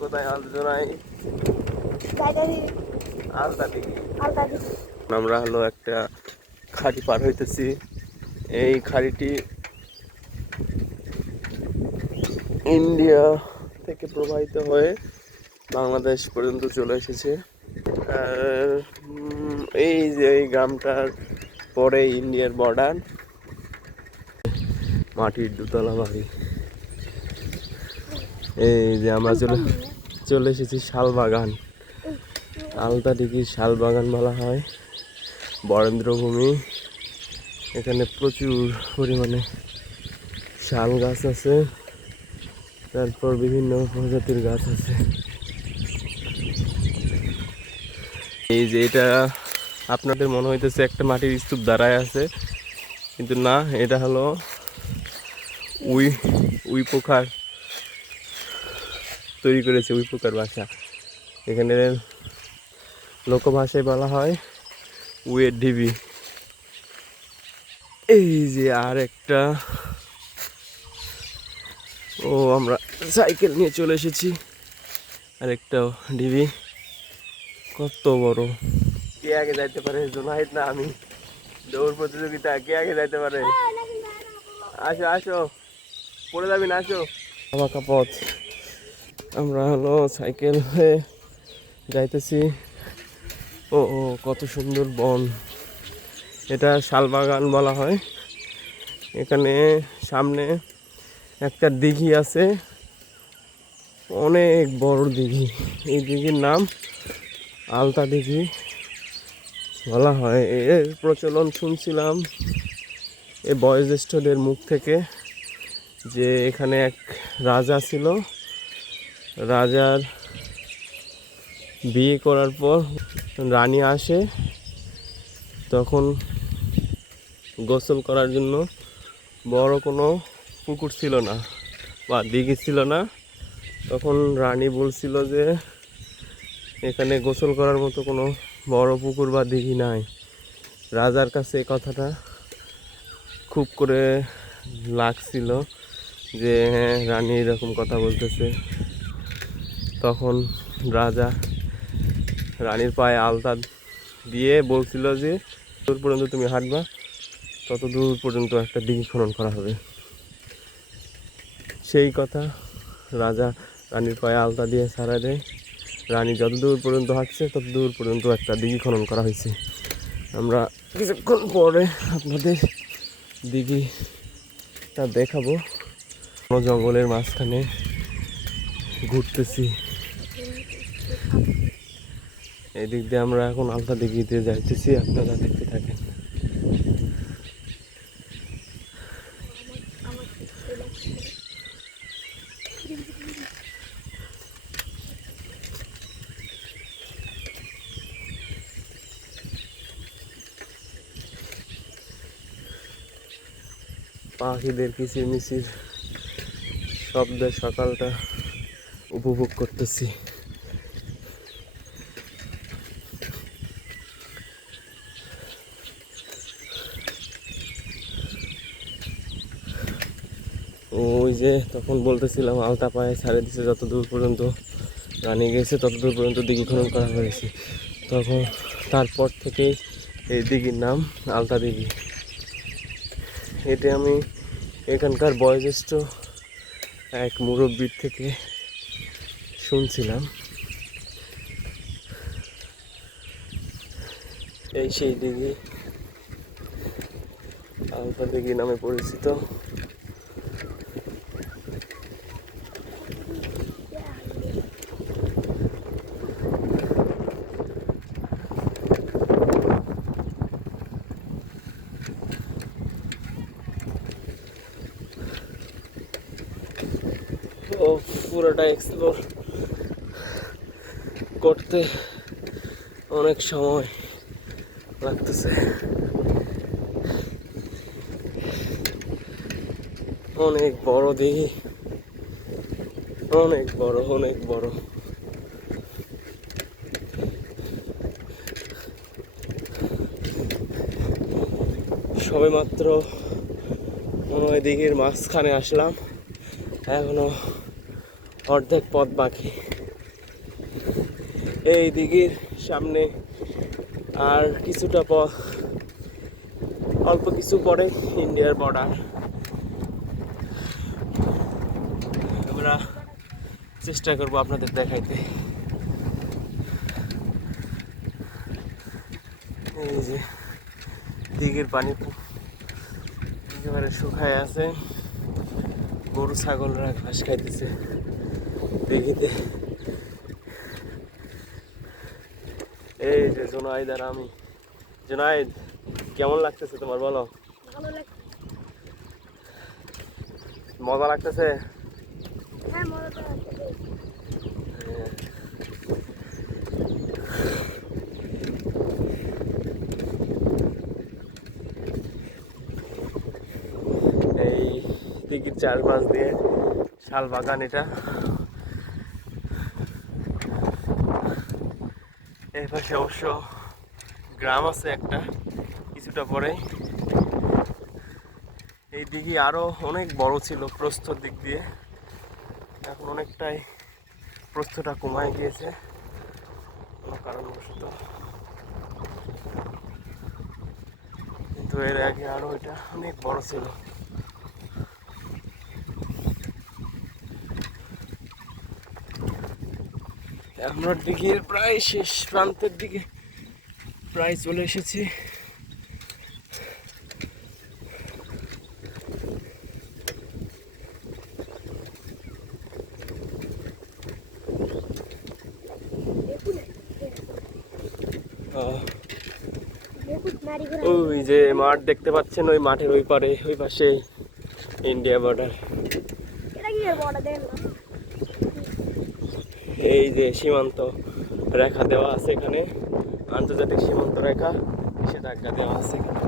কোথায় আলোচনায় আলতা আমরা হলো একটা খাড়ি পার হইতেছি। এই খাড়িটি ইন্ডিয়া থেকে প্রবাহিত হয়ে বাংলাদেশ পর্যন্ত চলে এসেছে। আর এই যে এই গ্রামটার পরে ইন্ডিয়ার বর্ডার মাটির দুতলা বাড়ি। এই যে আমরা চলে চলে এসেছি শালবাগান আলতা দিঘির শালবাগান বলা হয়। বরেন্দ্রভূমি। এখানে প্রচুর পরিমাণে শাল গাছ আছে। তারপর বিভিন্ন প্রজাতির গাছ আছে। এই যে এটা আপনাদের মনে হইতেছে একটা মাটির স্তূপ দাঁড়ায় আছে। কিন্তু না, এটা হলো উই উই পোখার তৈরি করেছে, উই পোকার বাসা। এখানে লোকভাষায় বলা হয় উয়ের ঢিবি। এই যে আর একটা। ও, আমরা সাইকেল নিয়ে চলে এসেছি। আর একটা ঢিবি। কত বড়। কে আগে যাইতে পারে? জোনাহিদ না আমি? দৌড় প্রতিযোগিতা, কে আগে যাইতে পারে? আসো আসো। পড়ে যাবি না, আসো। আমাকা পথ আমরা হলো সাইকেল হয়ে যাইতেছি। ও ও, কত সুন্দর বন। এটা শালবাগান বলা হয়। এখানে সামনে একটা দিঘি আছে। অনেক বড় দিঘি। এই দিঘির নাম আলতা দিঘি বলা হয়। এর প্রচলন শুনছিলাম এ বয়োজ্যেষ্ঠদের মুখ থেকে। যে এখানে এক রাজা ছিল। রাজার বিয়ে করার পর রানী আসে, তখন গোসল করার জন্য বড় কোনো পুকুর ছিল না বা দিঘি ছিল না। তখন রানী বলছিল যে, এখানে গোসল করার মতো কোনো বড় পুকুর বা দিঘি নাই। রাজার কাছে কথাটা খুব করে লাগছিল। যে হ্যাঁ রানী এরকম কথা বলতেছে। তখন রাজা রানীর পায়ে আলতা দিয়ে বলছিল যে দূর পর্যন্ত তুমি হাঁটবা তত দূর পর্যন্ত একটা দিঘি খনন করা হবে। সেই কথা রাজা রানীর পায়ে আলতা দিয়ে সারা দেয়। রানী যত দূর পর্যন্ত হাঁটছে তত দূর পর্যন্ত একটা দিঘি খনন করা হয়েছে। আমরা কিছুক্ষণ পরে আপনাদের দিঘিটা দেখাবো। জঙ্গলের মাঝখানে ঘুরতেছি। এই দিক দিয়ে আমরা এখন আলতা দিঘিতে যাইতেছি, আপনারা দেখতে থাকেন। পাখিদের কিচিরমিচির শব্দে সকালটা উপভোগ করতেছি। ওই যে তখন বলতেছিলাম, আলতা পায়ে ছাড়ে দিছে যত দূর পর্যন্ত রানী গেছে, তত দূর পর্যন্ত দিঘি খনন করা হয়েছে। তখন তারপর থেকেই এই দিঘির নাম আলতা দিঘি। এটা আমি এখানকার বয়োজ্যেষ্ঠ এক মুরব্বীর থেকে শুনছিলাম। এই সেই দিঘি আলতা দিঘি নামে পরিচিত ও পুরোটা এক্সপ্লোর করতে অনেক সময় লাগতেছে। অনেক বড় দিঘি অনেক বড় অনেক বড়। সবে মাত্র এখন ওই দিঘির মাঝখানে আসলাম। এখনও অর্ধেক পথ বাকি। এই দিঘির সামনে আর কিছুটা পথ, অল্প কিছু পরে ইন্ডিয়ার বর্ডার আমরা চেষ্টা করব আপনাদের দেখাইতে। এই যে দিঘির পানি একেবারে শুকায় আছে। গরু ছাগলরা ঘাস খাইতেছে। দিঘিতে এই যে জোনাইদ আর আমি। জোনাইদ কেমন লাগতেছে তোমার বলো? মজা লাগতেছে? হ্যাঁ। এই দিঘির চারপাশ দিয়ে শাল বাগান এটা। এই পাশে অবশ্য গ্রাম আছে একটা, কিছুটা পরে এই দিঘি আরও অনেক বড় ছিল প্রস্থর দিক দিয়ে। এখন অনেকটাই প্রস্থটা কমায় গিয়েছে, কোনো কারণবশত। কিন্তু এর আগে আরও এটা অনেক বড় ছিল। আমরা দিঘির প্রায় শেষ প্রান্তের দিকে প্রায় চলে এসেছি। ওই যে মাঠ দেখতে পাচ্ছেন, ওই মাঠের ওই পারে, ওই পাশে ইন্ডিয়া বর্ডার এটা কি এর বড় দেন না এই যে সীমান্ত রেখা দেওয়া আছে এখানে, আন্তর্জাতিক সীমান্ত রেখা, নিষেধাজ্ঞা দেওয়া আছে এখানে।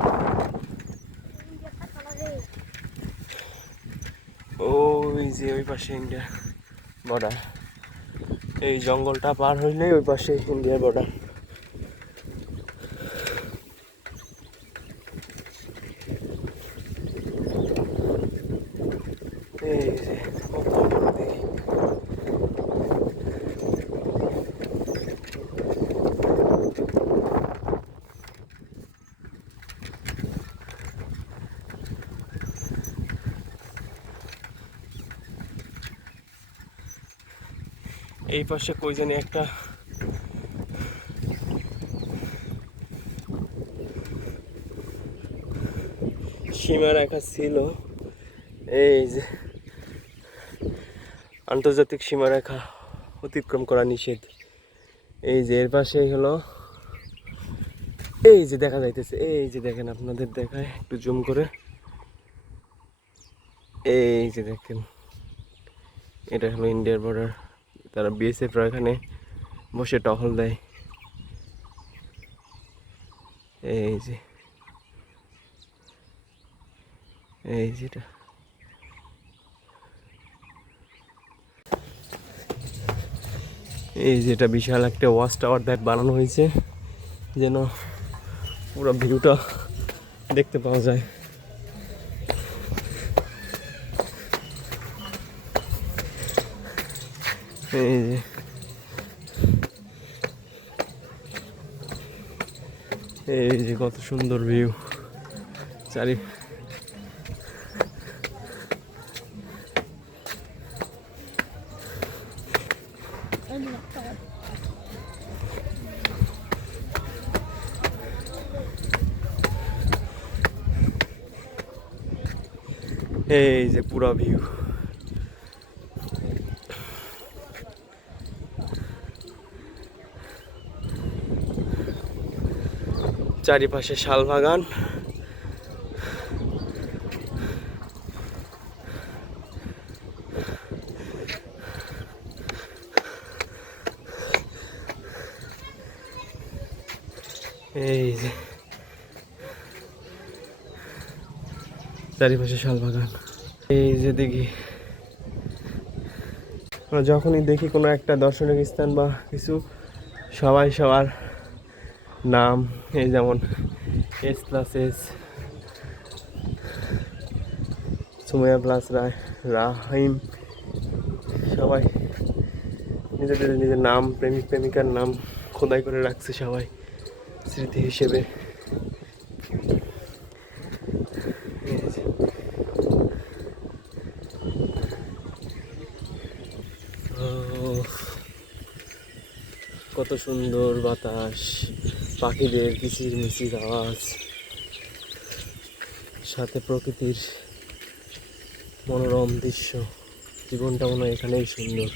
ওই যে ওই পাশে ইন্ডিয়া বর্ডার এই জঙ্গলটা পার হইলে ওই পাশে ইন্ডিয়ার বর্ডার এই যে কত বড় দিঘি। এই পাশে কই জানি একটা সীমা রেখা ছিল। এই যে আন্তর্জাতিক সীমারেখা অতিক্রম করা নিষেধ। এই যে এর পাশেই হলো, এই যে দেখা যাইতেছে, এই যে দেখেন আপনাদের দেখায়, একটু জুম করে। এই যে দেখেন, এটা হলো ইন্ডিয়ার বর্ডার তারা বিএসএফরা এখানে বসে টহল দেয়। এই যে। এই যেটা। এই যেটা বিশাল একটা ওয়াচ টাওয়ার দেখ বানানো হয়েছে, যেন পুরো ভিউটা দেখতে পাওয়া যায়। এই যে। এই যে কত সুন্দর ভিউ। চারি এই যে পুরা ভিউ। চারিপাশে শাল বাগান। এই যে চারিপাশে শাল বাগান। এই যে দেখি। যখনই দেখি কোনো একটা দর্শনিক স্থান বা কিছু, সবাই সবার নাম, এই যেমন S plus S Sumaiya plus Roy, Rahim, সবাই নিজেদের নিজের নাম, প্রেমিক প্রেমিকার নাম খোদাই করে রাখছে সবাই, স্মৃতি হিসেবে। কত সুন্দর বাতাস। পাখিদের কিচির মিচির আওয়াজ সাথে প্রকৃতির মনোরম দৃশ্য। জীবনটা মনে হয় এখানেই সুন্দর।